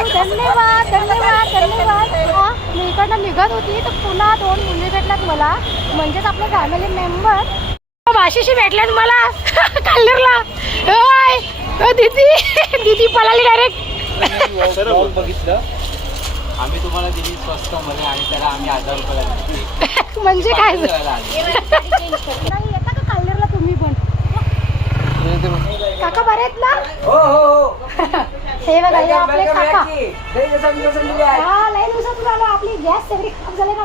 धन्यवाद धन्यवाद धन्यवाद. मी इकडनं निघत होती तर पुन्हा 2 मुली भेटल्यात मला, म्हणजेच आपले फॅमिली मेंबर भाषेशी भेटल्यात मला कल्लरला. दीदी दीदी पळाली डायरेक्ट. बघितलं आम्ही तुम्हाला दिली स्वस्त मध्ये आणि त्याला आम्ही 1000 रुपयाला दिली. म्हणजे काय नाही येता का कल्लरला तुम्ही पण? काका बरे आहेत ना? हो हो. हे बघा हे आपले काका. हा लय दिवसातून आलो. आपली गॅस सगळी खराब झाली ना.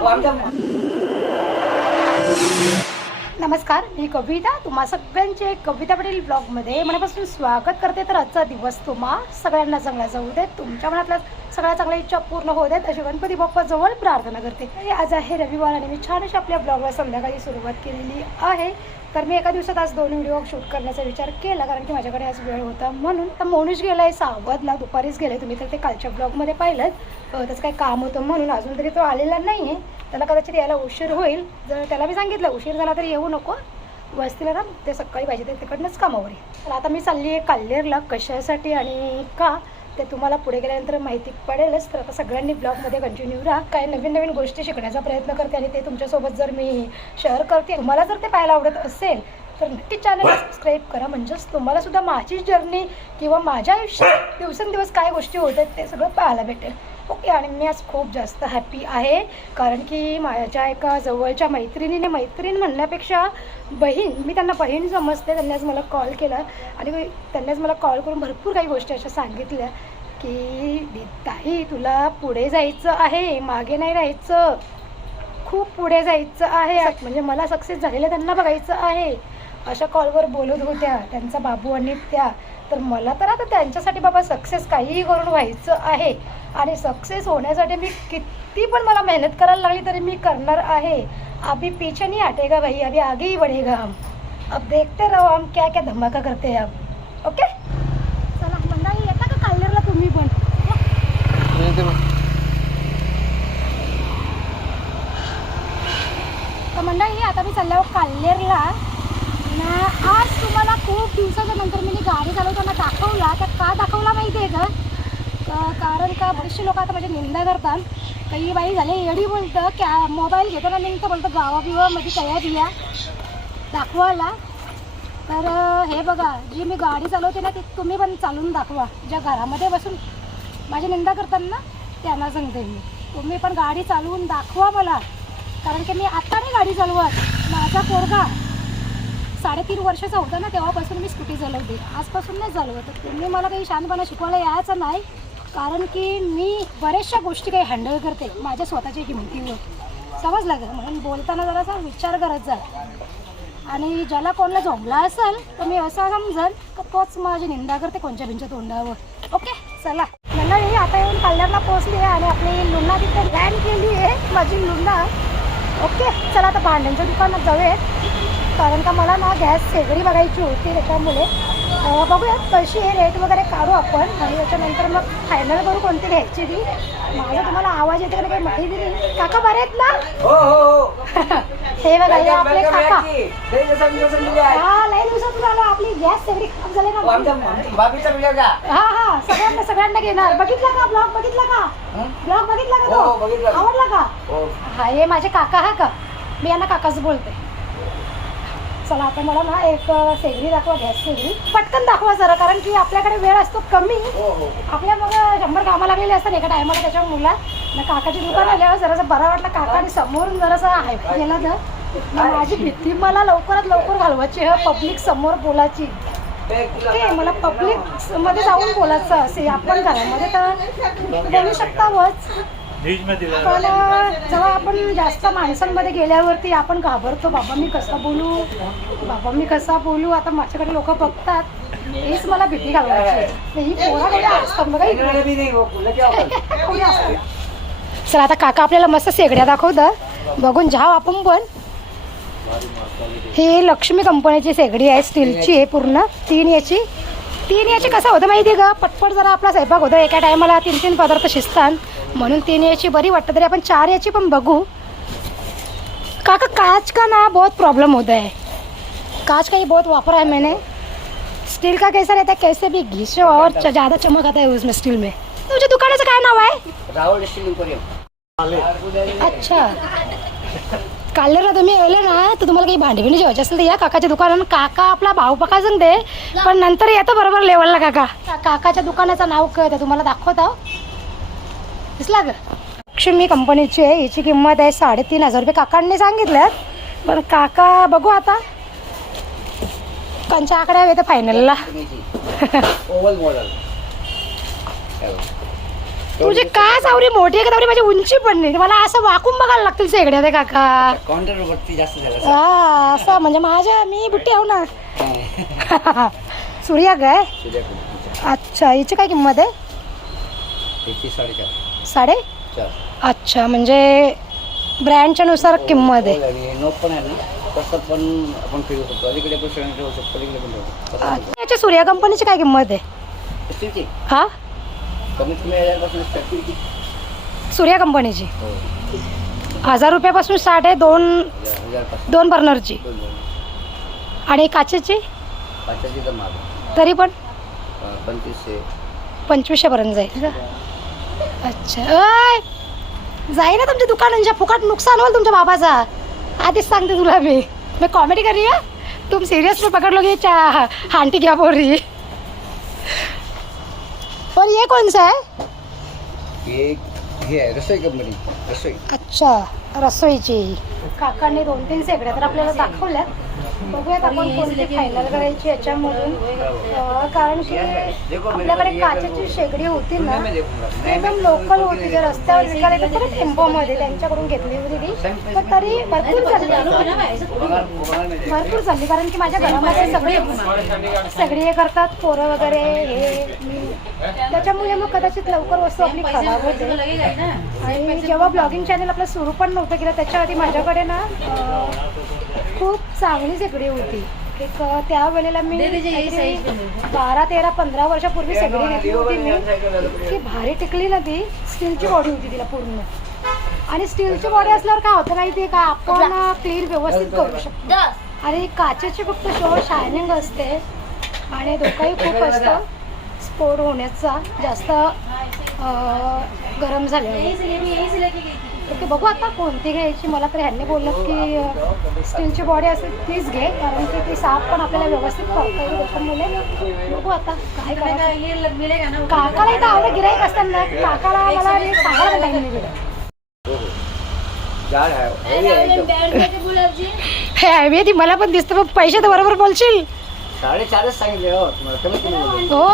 नमस्कार, मी कविता. तुम्हा सगळ्यांचे कविता पाटील ब्लॉगमध्ये मनापासून स्वागत करते. तर आजचा दिवस तुम्हा सगळ्यांना चांगला जाऊ देत, तुमच्या मनातल्या सगळ्या चांगल्या इच्छा पूर्ण होऊ देत अशी गणपती बाप्पाजवळ प्रार्थना करते. आज आहे रविवार आणि मी छान अशी आपल्या ब्लॉगला संध्याकाळी सुरुवात केलेली आहे. तर मी एका दिवसात आज 2 व्हिडिओ शूट करण्याचा विचार केला, कारण की माझ्याकडे आज वेळ होता म्हणून. तर मोनुष गेलाय सावधला, दुपारीच गेले. तुम्ही तर ते कालच्या ब्लॉगमध्ये पाहिलं. त्याचं काही काम होतं म्हणून अजून तरी तो आलेला नाही आहे. त्याला कदाचित यायला उशीर होईल. जर त्याला मी सांगितलं उशीर झाला तरी येऊ नको, वस्तीला ना ते सकाळी पाहिजे, ते तिकडनंच कामावर आहे. तर आता मी चालली आहे काल्हेरला. कशासाठी आणि का ते तुम्हाला पुढे गेल्यानंतर माहिती पडेलच. तर आता सगळ्यांनी ब्लॉगमध्ये कंटिन्यू राहा. काही नवीन नवीन गोष्टी शिकण्याचा प्रयत्न करते आणि ते तुमच्यासोबत जर मी शेअर करते. तुम्हाला जर ते पाहायला आवडत असेल तर नक्की चॅनल सबस्क्राईब करा, म्हणजेच तुम्हाला सुद्धा माझी जर्नी किंवा माझ्या आयुष्यात दिवसेंदिवस काय गोष्टी होत आहेत ते सगळं पाहायला भेटेल. ओके. आणि मी आज खूप जास्त हॅपी आहे, कारण की माझ्या एका जवळच्या मैत्रिणीने, मैत्रीण म्हणण्यापेक्षा बहीण, मी त्यांना बहीण समजते, त्यांनी आज मला कॉल केला आणि त्यांनीच मला कॉल करून भरपूर काही गोष्टी अशा सांगितल्या की ताई तुला पुढे जायचं आहे, मागे नाही राहायचं, खूप पुढे जायचं आहे, म्हणजे मला सक्सेस झालेलं त्यांना बघायचं आहे, अशा कॉलवर बोलत होत्या त्यांचा बाबू आणि त्या. तर मला तर आता त्यांच्यासाठी बाबा सक्सेस काहीही करून व्हायचं आहे आणि सक्सेस होण्यासाठी मी किती पण मला मेहनत करायला लागली तरी मी करणार आहे. अभी पीछे नहीं हटेगा भाई, अभी आगे ही बढ़ेगा हम. अब देखते रहो हम क्या क्या धमाका करते हैं अब. ओके. चला मंडळी, येता का काल्हेरला तुम्ही पण? तर मंडळी आता मी चालल्यावर काल्हेरला ना. आज तुम्हाला खूप दिवसाच्या नंतर मी गाडी चालवताना दाखवला. तर का दाखवला माहिती आहे का? कारण का बरेचसे लोक आता माझी निंदा करतात. काही बाई झाले एडी बोलतं क्या मोबाईल घेताना निघतं बोलतं गावाबिवामध्ये तयार या दाखवायला. तर हे बघा, जी मी गाडी चालवते ना ती तुम्ही पण चालवून दाखवा. ज्या घरामध्ये बसून माझी निंदा करतात ना त्यांना सांगते मी, तुम्ही पण गाडी चालवून दाखवा मला. कारण की मी आता नाही गाडी चालवत. माझा पोरगा 3.5 वर्षाचा होता ना तेव्हापासून मी स्कूटी चालवते, आजपासून नाही चालवत. तर तुम्ही मला काही शानपणा शिकवायला यायचं नाही, कारण की मी बऱ्याचशा गोष्टी काही हँडल करते माझ्या स्वतःच्या हिमतीवर, समजलं का? म्हणून बोलताना जरासा विचार करत जा. आणि ज्याला कोणाला झोंबला असेल तर मी असं समजेल तर तोच माझी निंदा करते कोणच्या बिंच्या तोंडावर. ओके. चला मंडळी, आता येऊन काल्हेरला पोहोचली आहे आणि आपली लुन्ना तिथे लँड केली आहे, माझी लुन्ना. ओके. चला आता भांड्यांच्या दुकानात जाऊयात, कारण का मला ना गॅस शेगडी बघायची होती. त्याच्यामुळे बघूयात कशी आहे, रेट वगैरे काढू आपण आणि त्याच्यानंतर मग फायनल करू कोणती घ्यायची ती. माझा तुम्हाला आवाज येते का काही माहिती नाही. काका बरे आहेत ना? हो हो. हे बघा हे आपले काका. हा लय दिवसातून आलो. आपली गॅस सगळी खराब झाली ना. हा हा सगळ्यांना घेणार. बघितला का ब्लॉग? बघितला का ब्लॉग? बघितला का तो? आवडला का? हा हे माझे काका. हा का मी यांना काकाच बोलते. चला आता मला ना एक शेगडी दाखवा, गॅस शेगडी पटकन दाखवा जरा, कारण की आपल्याकडे वेळ असतो कमी. आपल्या मग 100 कामं लागलेले असतात एका टायमाला. त्याच्यावर मुला ना काकाची दुकान आल्यावर जरासं बरा वाटला. काकाने समोरून जरासा हायफाय गेला तर माझी भीती मला लवकरात लवकर घालवायची आहे पब्लिक समोर बोलायची. ओके. मला पब्लिक मध्ये जाऊन बोलायचं असे. आपण घरामध्ये तर बोलू शकतावच, पण जेव्हा आपण जास्त माणसांमध्ये गेल्यावरती आपण घाबरतो. बाबा मी कसा बोलू, बाबा मी कसा बोलू. आता माझ्याकडे लोक बघतात, हेच मला भीती घालवायची. ही पोराकडे असतात बघा सर. आता काका आपल्याला मस्त शेगड्या दाखवतं, बघून जाऊ आपण पण. ही लक्ष्मी कंपनीची शेगडी आहे, स्टीलची आहे पूर्ण. 3 याची कसं होतं माहिती आहे का? पटपट जरा आपला स्वयंपाक होतं, एका टायमाला 3 पदार्थ शिजतात, म्हणून 3 याची बरी वाटतं. तरी आपण 4 याची पण बघू. काका कांच का ना बहुत प्रॉब्लम होता है, कांच का ही बहुत वापरा है मैंने. स्टील का कैसा रहता है, कैसे भी घिसो और ज़्यादा चमक आता है उसमें स्टील में. तुमच्या दुकानाचं काय नाव आहे? राहुल डिस्ट्रिक्ट. अच्छा, काढलेला तुम्ही येले ना तर तुम्हाला काही भांडी बिंडी जेवायची असेल तर या काकाच्या दुकानात. काका आपला भाऊ पका सांगते पण नंतर येतं बरोबर लेवलला. काकाच्या दुकानाचं नाव कळतं तुम्हाला दाखवता. दिसला ग? लक्ष्मी कंपनीची आहे. हिची किंमत आहे 3,500 रुपये काकांनी सांगितल्यात. पण काका बघू आता कंच्या आकड्या हवे तर फायनलला. Oval model. तुझी काय सावरी मोठी आहे का तावरी? माझी उंची पण नाही. मला असं वाकून बघायला लागतील शेगड्या ते काका. काउंटर वरती जास्त झालं. हा असं म्हणजे माझ्या मी बुट्टी आहो ना. सूर्या काय? अच्छा, हिची काय किंमत आहे? 4.5. 4.5. अच्छा, म्हणजे ब्रँडच्या नुसार किंमत आहे. नोट पण आहे ना, तसं पण आपण फिरू शकतो. अलीकडे पण सिलेंडर ठेवू शकतो, अलीकडे पण ठेवू शकतो. याच्या सूर्या कंपनीची काय किंमत आहे? स्टीलची हा, कमीत कमी 1000 पासून सूर्या कंपनीची 1000 रुपयापासून स्टार्ट आहे. 2 बर्नरची. आणि काचेची तर महाग. तरी पण 2500 पर्यंत जाईल का? अच्छा, अय जाई ना तुमच्या दुकानांच्या फुकट नुकसान होईल तुमच्या बाबाचा. आधीच सांगते तुला मी कॉमेडी करी है. तुम सीरियस में पकड़ लोगे आंटी क्या बोल रही है? और ये कौन सा है? हे आहे रसोई कंपनी. रसोई. अच्छा, रसोईची. काकांनी 2-3 शेगड्या तर आपल्याला दाखवल्यात. बघूयात आपण कोणती फायनल करायची याच्यामधून. कारण की आपल्याकडे काचेची शेगडी होती ना, एकदम लोकल होती. जर रस्त्यावर विकायला तर परत टेम्पोमध्ये त्यांच्याकडून घेतली होती ती. पण तरी भरपूर चालली कारण की माझ्या घरामध्ये सगळी हे करतात पोरं वगैरे हे मी. त्याच्यामुळे मग कदाचित लवकर वस्तू आपली खराब होते. आणि जेव्हा ब्लॉगिंग चॅनल आपलं सुरू पण नव्हतं केलं त्याच्या आधी माझ्याकडे ना खूप चांगली शेगडी होती. एक त्यावेळेला मी 12, 13, 15 वर्षापूर्वी शेगडी घेतली होती मी. की भारी टिकली ना ती. स्टीलची बॉडी होती तिला पूर्ण. आणि स्टीलची बॉडी असल्यावर काय होतं माहिती आहे का, आपण क्लीन व्यवस्थित करू शकतो. आणि काचेची फक्त शो शायनिंग असते आणि धोकाही खूप असतं स्फोट होण्याचा जास्त गरम झाल्यावर. ओके, बघू आता कोणती घ्यायची. मला तर ह्यांनी बोललं की स्टीलची बॉडी असेल तीच घे कारण की ती साफ पण आपल्याला व्यवस्थित करता येईल. त्याच्यामुळे बघू आता काय करायचं. काकाला इथं आवडे गिराईक असताना काकाला मला सांगायला टाईम नाही भेटत. हे हवी ती मला पण दिसतं पण पैसे तर बरोबर बोलशील. 4.5 सांगितले हो तुम्हाला. कमीत कमी हो,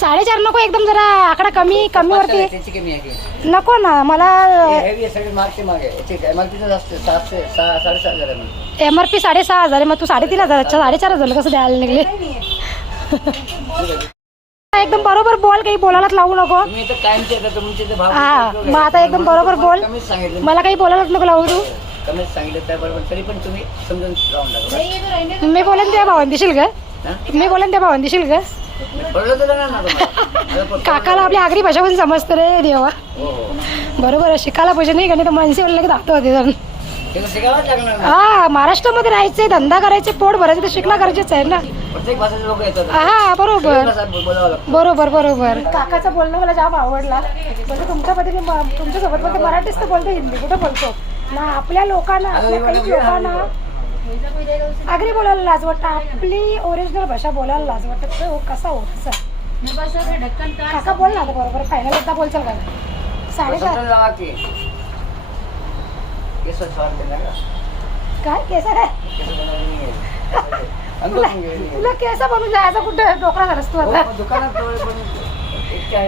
4.5 नको. एकदम जरा आकडा कमी वरती त्याची कमी आहे. नको ना मला. हेवी सगळी मागची मागे याची एमआरपी जास्त 7,500 आहे. MRP 6,500 आहे. मग तू 3,500 4,500 कसं द्यायला निघले? एकदम बरोबर बोल, काही बोलायलाच लावू नको. तुम्ही तर कायमचे आता तुमचे ते भाव. हा, मग आता एकदम बरोबर बोल. कमीच सांगितलं. मला काही बोलायलाच नको लावू तू. कमीच सांगितलं त्याबरोबर तरी पण तुम्ही समजून राहून टाका. मी बोलेन त्या भावान दिशील का? मी बोलेन त्या भावान दिशील का? पडलं तर ना तुम्हाला. काकाला आपली आगरी भाषा पण समजतं रे देवा. हो. बरोबर आहे, शिकायला पाहिजे नाही का? नाही तर माणसे वगैरे दाखवत होते जण. ते शिकावंच लागणार ना. हा, महाराष्ट्रामध्ये राहायचंय, धंदा करायचे, पोट भरायचं तर शिकणं गरजेचं आहे ना. प्रत्येक भाषेचे लोक येतात. हा, बरोबर बोलावं लागतं. बरोबर. काकाचं बोलणं मला जाम आवडला. म्हणजे तुमच्यामध्ये तुमच्यासोबत पण मराठीच तर बोलतो, हिंदी कुठं बोलतो ना. आपल्या लोकांना काही लोकांना आगरी बोलायला लाज वाटतं. आपली ओरिजिनल भाषा बोलायला लाज वाटतं. कसा हो कसा काका बोल ना आता बरोबर. फायनल एकदा बोलचाल का? 4.5 काय केस आहे? तुला केस बनून जायचं कुठं? डोकरा झालास तू आता.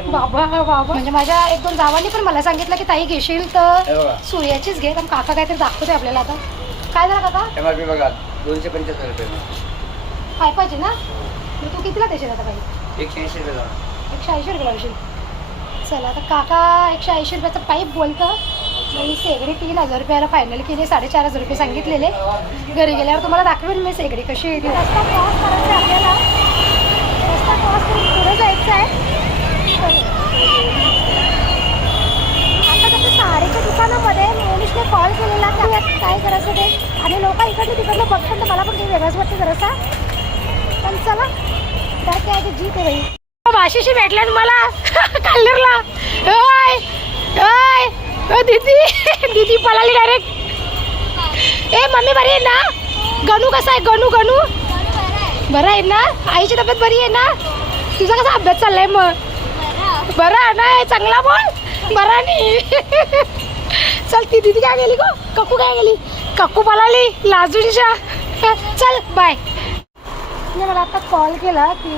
बाबा म्हणजे माझ्या 1-2 जावांनी पण मला सांगितलं की ताई घेशील तर सूर्याचीच घे. पण काका काहीतरी दाखवते आपल्याला. आता काय झालं काका? एमआरपी बघा 275 रुपये. काय पाहिजे ना? मग तू कितीला देशील आता काही? 180 रुपये. 180 रुपये लावशील. चला आता काका 180 रुपयाचं पाईप बोलतं. मी शेगडी 3,000 रुपयाला फायनल केली. 4,500 रुपये सांगितलेले. घरी गेल्यावर तुम्हाला दाखवेल मी शेगडी कशी येते. रस्ता क्रॉस करायचा आपल्याला. रस्ता क्रॉस करून पुढे जायचं आहे. आता त्याच्या साडीच्या दुकानामध्ये मोनिशने कॉल केलेला की काय करायचं ते. आणि लोक इकडनं तिकडनं बघतात तर मला पण काही वेगळंच वाटतं जरासा. पण चला काय काय जीत आहे बाई. माशीशी भेटल्यात मला कल्लरला. ओय ओय ओ दीदी दीदी पळाली डायरेक्ट. ए मम्मी बरी आहे ना? गणू कसा आहे? गणू गणू बरं आहे ना? आईची तब्येत बरी आहे ना? तुझा कसा अभ्यास चाललाय मग? बरं नाही चांगला बोल. बरा नाही. चल ती दीदी काय गेली गो? ककू काय गेली? ककू पळाली लाजूनच्या. चल बाय. मला आता कॉल केला की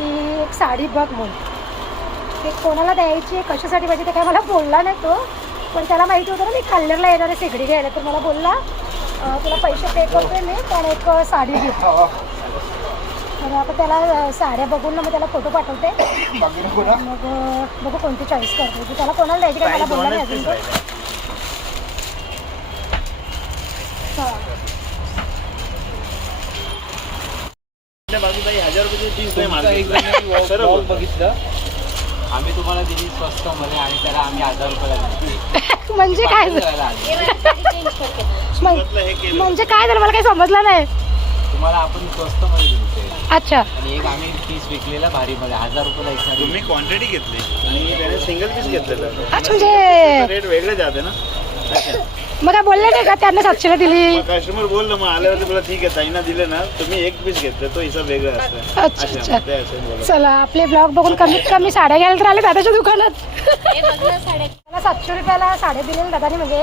एक साडी बघ म्हणून. ते कोणाला द्यायची आहे कशासाठी पाहिजे ते काय मला बोलला नाही तो, पण त्याला माहिती होतं ना मी कल्लरला येणार आहे शेगडी घ्यायला, तर मला बोलला तुला पैसे पे करते मी पण एक साडी घे. तर आता त्याला साड्या बघून ना मग त्याला फोटो पाठवते, मग बघू कोणती चॉईस करते. की त्याला कोणाला द्यायची काय मला बोलला नाही अजून तो. बाजूताई 1000 रुपये फीस नाही बघितलं आम्ही तुम्हाला दिली स्वस्त मध्ये आणि त्याला आम्ही 1000 रुपयाला दिली. म्हणजे काय म्हणजे काय झालं मला काही समजलं नाही. तुम्हाला आपण स्वस्त मध्ये दिली. अच्छा. आणि एक आम्ही पीस विकलेला भारी मध्ये 1000 रुपयाला एक साडी. तुम्ही क्वांटिटी घेतली आणि त्याने सिंगल पीस घेतलेलं. अच्छा म्हणजे रेट वेगळे जाते ना. मग काय बोलले नाही का त्यांना 700ला दिली? कस्टमर बोललं मग आल्यावरती बोला ठीक आहे ताईना दिले ना तुम्ही एक पीस घेतलं तो हिसाब वेगळा असतो. अच्छा अच्छा. चला आपले ब्लॉग बघून कमीत कमी साड्या घ्यायला तर आले दादाच्या दुकानात. मला 700 रुपयाला साड्या दिलेल्या दादाने, म्हणजे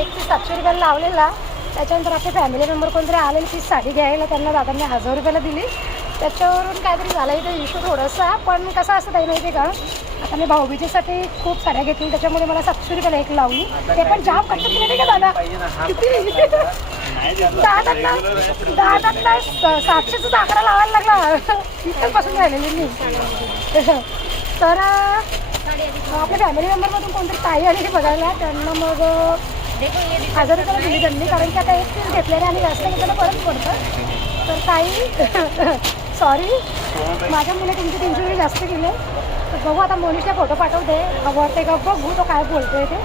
एक पीस 700 रुपयाला लावलेला. त्याच्यानंतर आपले फॅमिली मेंबर कोणतरी आलेली ती साडी घ्यायला त्यांना दादांनी 1000 रुपयाला दिली. त्याच्यावरून काहीतरी झाला इथे इशू थोडासा, पण कसं असतं ताई माहिती आहे का, आता मी भाऊबीजेसाठी खूप साड्या घेतली त्याच्यामुळे मला 700 रुपयाला एक लावली. ते पण जाम कष्ट केले नाही का दादा? किती दादांना 700चा आकडा लावायला लागला इथपासून राहिलेली मी. तर आपल्या फॅमिली मेंबरमधून कोणतरी ताई आली बघायला, त्यांना मग 1000 रुपयाला दिली त्यांनी, कारण की आता एक पीस घेतल्याने आणि जास्त घेतल्याला परत पडतं. तर ताई सॉरी माझ्या मुले तुमचे 300 रुपये जास्त केले. तर बघू आता मोनिशला फोटो पाठवते, आवडते का बघू तो काय बोलतोय ते.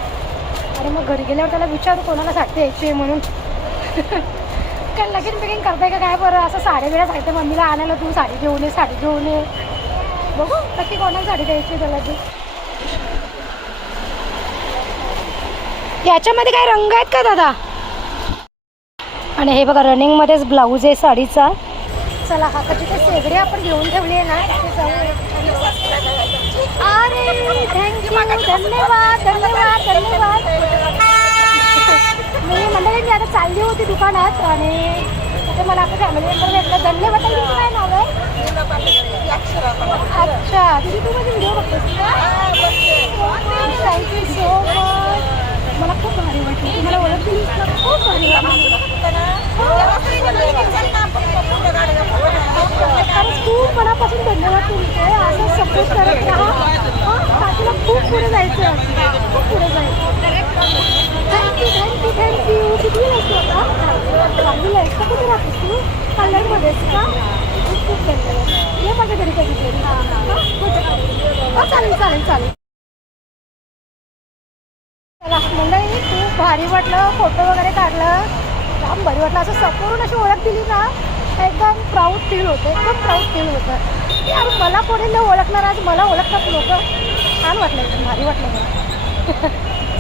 आणि मग घरी गेल्यावर त्याला विचारू कोणाला साडी द्यायची आहे म्हणून. काय लगीन बिगिन करताय का काय बरं? असं साड्या बिड्या सांगते मम्मीला आणायला, तू साडी घेऊन ये साडी घेऊन ये. बघू नक्की कोणाला साडी द्यायची आहे त्याला ती. याच्यामध्ये काय रंग आहेत का दादा? आणि हे बघा रनिंगमध्येच ब्लाऊज आहे साडीचा. चला आता जिथे शेगडी आपण घेऊन ठेवली आहे ना तिथे जाऊ. अरे थँक्यू धन्यवाद धन्यवाद धन्यवाद. मी मंडळी मी आता चालली होती दुकानात आणि तिथे मला आपल्या फॅमिली मेंबर भेटलं. धन्यवाद. तुझं काय नाव आहे? अच्छा तिथे तू माझे व्हिडिओ बघतेस का? Thank you so much. मला खूप भारी वाटलं तुम्हाला ओळख दिली. खूप भारी वाटलं. खरंच खूप मनापासून धन्यवाद तुमचे. असं सपोर्ट करत राहा. बाकीला खूप पुढे जायचं, खूप पुढे जायचं. Thank you thank you thank you. किती लागतो का? चांगली लाईफ का? कुठे राहतेस तू? कल्याणमध्येच का? खूप खूप धन्यवाद. ये माझ्या घरी कधीतरी. चालेल चालेल चालेल. चला मंडळी खूप भारी वाटलं, फोटो वगैरे काढलं, जाम भारी वाटलं. असं समोरून अशी ओळख दिली ना एकदम प्राऊड फील होतं, एकदम प्राऊड फील होतं. यार मला कोणी न ओळखणार आज मला ओळखतात लोक. छान वाटलं, एकदम भारी वाटलं मला.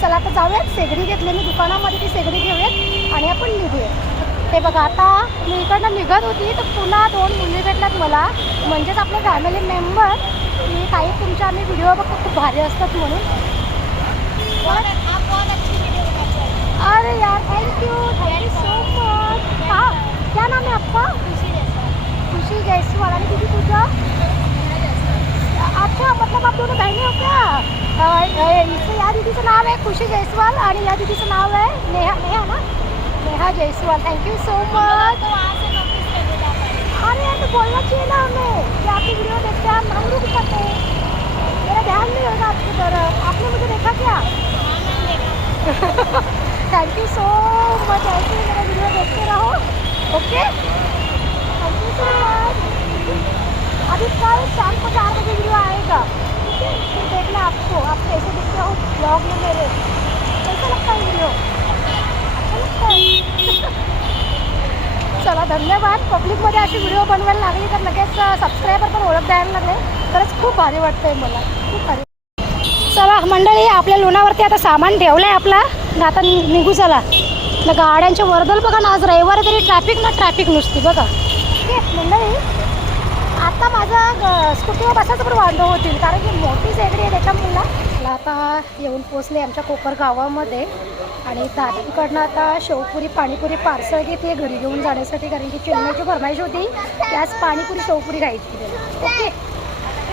चला आता जाऊयात. शेगडी घेतली मी दुकानामध्ये, ती शेगडी घेऊयात आणि आपण निघूयात. ते बघा आता मी इकडनं निघत होती तर पुन्हा 2 मुली भेटल्यात मला, म्हणजेच आपले फॅमिली मेंबर. की काही तुमच्या आम्ही व्हिडिओ बघतो खूप भारी असतात म्हणून. अरे यार थैंक यू सो मच. हाँ क्या नाम है आपका? खुशी जायसवाल. आणि दीदी तुझा? अच्छा मतलब आप दोनों बहनें हो क्या? इससे या दीदीचं नाव आहे खुशी जायसवाल आणि या दीदीचं नाव आहे नेहा. नेहा ना? Neha Jaiswal. Thank you so much. अरे यार तो बोलना चाहिए ना हमें कि आपकी वीडियो देखते हैं हम रुक सकते हैं. मेरा ध्यान नहीं होगा आपकी तरफ. आपने मुझे देखा क्या? Thank you so much. ऐसे ही मेरा वीडियो देखते रहो. Okay thank you so much. अभी कल शाम को 4 बजे वीडियो आएगा. ठीक है फिर देखना आपको. आप कैसे दिखते हो ब्लॉग में मेरे. कैसा लगता है वीडियो? अच्छा लगता है? चला धन्यवाद. पब्लिकमध्ये अशी व्हिडिओ बनवायला लागली तर लगेच सबस्क्रायबर पण ओळख द्यायला लागले. खरंच खूप भारी वाटतंय मला, खूप भारी. चला मंडळी, आपल्या लोणावरती आता सामान ठेवलं आहे आपला, आता निघू चला. ना गाड्यांचे वर्दळ बघा ना, आज रविवार तरी ट्रॅफिक ना ट्रॅफिक नुसती बघा. ठीक आहे मंडळी, आता माझा स्कूटीवर बसायचं पण वांदो होतील, कारण की मोठी सेगडी आहे त्याच्यामुळे. मला आता येऊन पोचले आमच्या कोपर गावामध्ये आणि दादांकडनं आता शेवपुरी पाणीपुरी पार्सल घेते घरी घेऊन जाण्यासाठी, कारण की चिन्मयची फरमाईश होती की आज पाणीपुरी शेवपुरी खायची. ओके,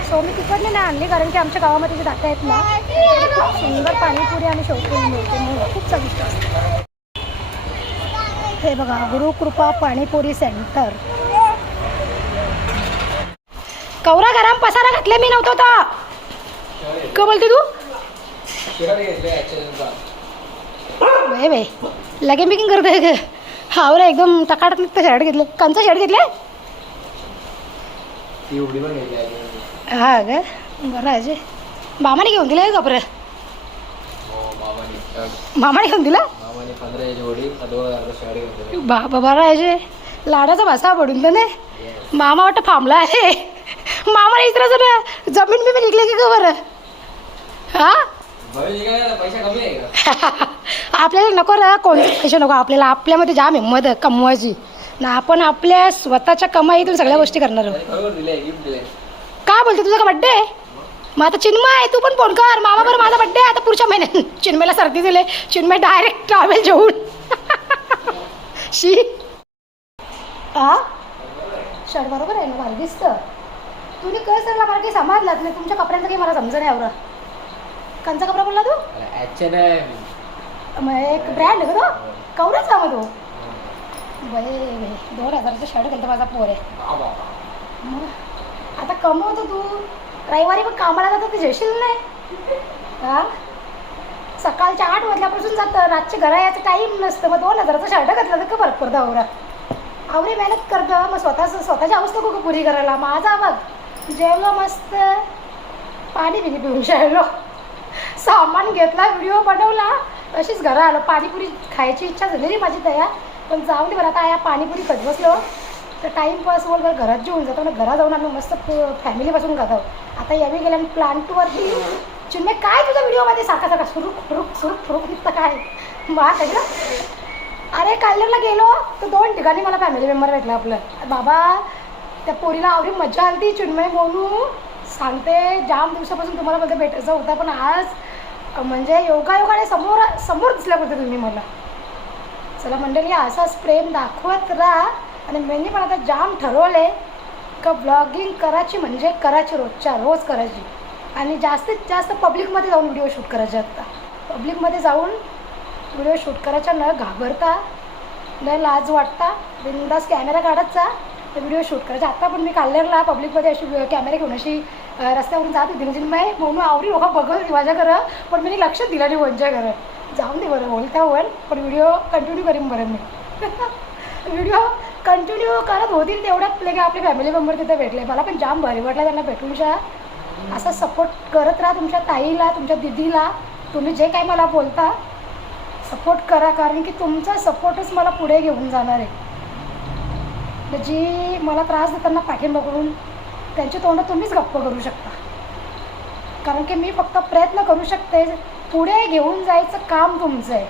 सो मी तिकडनं नाही आणली, कारण की आमच्या गावामध्ये जे दाता आहेत ना, खूप सुंदर पाणीपुरी आणि शेवपुरी मिळते म्हणून खूप चविष्ट असते. हे बघा, गुरुकृपा पाणीपुरी सेंटर. कवरा गरम पसारा घातले मी नव्हतं होता. का बोलते तू? वे वे लगे बिकिंग करते हा रे, एकदम टकाटक शर्ट घेतले. कंचा शर्ट घेतले? हा का, बरं आहे. मामाने घेऊन दिले कपडे? मामाने घेऊन दिला? बाबा बरं आहे. लाडाचा भासा पडून तर नाही. मामा वाटतं फांबला आहे. मामाला इतराचं ना जमीन बी निघले की का बरं? हा आपल्याला नको रे, कोणते पैसे नको आपल्याला. आपल्यामध्ये जाम हिंमत कमवायची ना, आपण आपल्या स्वतःच्या कमाईतून सगळ्या गोष्टी करणार आहोत. का बोलते, तुझा का बड्डे आहे? मग आता चिन्मय तू पण फोन कर. मामा बरं माझा बड्डे आहे आता पुढच्या महिन्यात. चिन्मयला सर्दी दिले, चिन्मय डायरेक्ट ट्रॅव्हल जेवून शी. हा शर्ट बरोबर आहे ना, भारी दिसतं. तुम्ही काय सगळं मला काही समजलात नाही, तुमच्या कपड्यांचं काही मला समजलं नाही. एवढं कंचा कपडा बोलला तू? मग एक ब्रँड आहे का तो? कवराचा मग तो? बाई 2000चा शर्ट घालतो माझा पोर आहे. मग आता कमवतो तू, रविवारी पण कामाला जातं ते जेशील नाही. हा सकाळच्या 8 वाजल्यापासून जातं, रातच्या घरा यायचं टाईम नसतं. मग 2000चा शर्ट घातला तर का फरक पडतं? आवरे मेहनत करतं, मग स्वतःची अवस्था खूप पुरी करायला. माझा बघ, जेवलो मस्त, पाणी बिनी पिऊन शाळलो, सामान घेतला, व्हिडिओ बनवला, तशीच घरा आलो. पाणीपुरी खायची इच्छा झालेली माझी तयार, पण जाऊन दे बरं. आता या पाणीपुरी कधी बसलो तर टाईमपास वर घरात जेवून जातो ना. घरात जाऊन आम्ही मस्त फॅमिलीपासून खातो. आता यावी गेल्या मी प्लांटवरती. चिन्मय काय तुझ्या व्हिडिओमध्ये सारखा सारखा सुरूक निघतं काय मा सगळं? अरे काल्लरला गेलो तर 2 ठिकाणी मला फॅमिली मेंबर भेटला आपलं. बाबा त्या पोरीला आवडी मजा आली. चिन्मय बोलू सांगते, जाम दिवसापासून तुम्हाला बोलते भेटायचं होता, पण आज म्हणजे योगायोगाने समोर दिसल्या बोलते तुम्ही मला. चला मंडळी, असाच प्रेम दाखवत राहा. आणि मी पण आता जाम ठरवले का ब्लॉगिंग करायची म्हणजे करायची, रोजच्या रोज करायची. आणि जास्तीत जास्त पब्लिकमध्ये जाऊन व्हिडिओ शूट करायचे. आता पब्लिकमध्ये जाऊन व्हिडिओ शूट करायचा, न घाबरता, न लाज वाटता, बिनधास्त कॅमेरा काढायचा, व्हिडिओ शूट करायचा. आता पण मी काल्लरला पब्लिकमध्ये अशी कॅमेरा घेऊन अशी रस्त्यावरून जात होती. म्हणजे मी म्हणून आवडी लोक बघत होती माझ्या घरं, पण मी लक्ष दिलं नाही वंच्या घरं. जाऊन दे बरं, बोलता होईल, पण व्हिडिओ कंटिन्यू करीन बरं मी. व्हिडिओ कंटिन्यू करत होतील तेवढ्यात की आपले फॅमिली मेंबर तिथे भेटले. मला पण जाम भारी वाटलं त्यांना भेटून. असा सपोर्ट करत राहा तुमच्या ताईला, तुमच्या दिदीला. तुम्ही जे काही मला बोलता सपोर्ट करा, कारण की तुमचा सपोर्टच मला पुढे घेऊन जाणार आहे. जी मला त्रास देताना पाठिंबा करून त्यांचे तोंड तुम्हीच गप्प करू शकता, कारण की मी फक्त प्रयत्न करू शकते. पुढे घेऊन जायचं काम तुमचं आहे.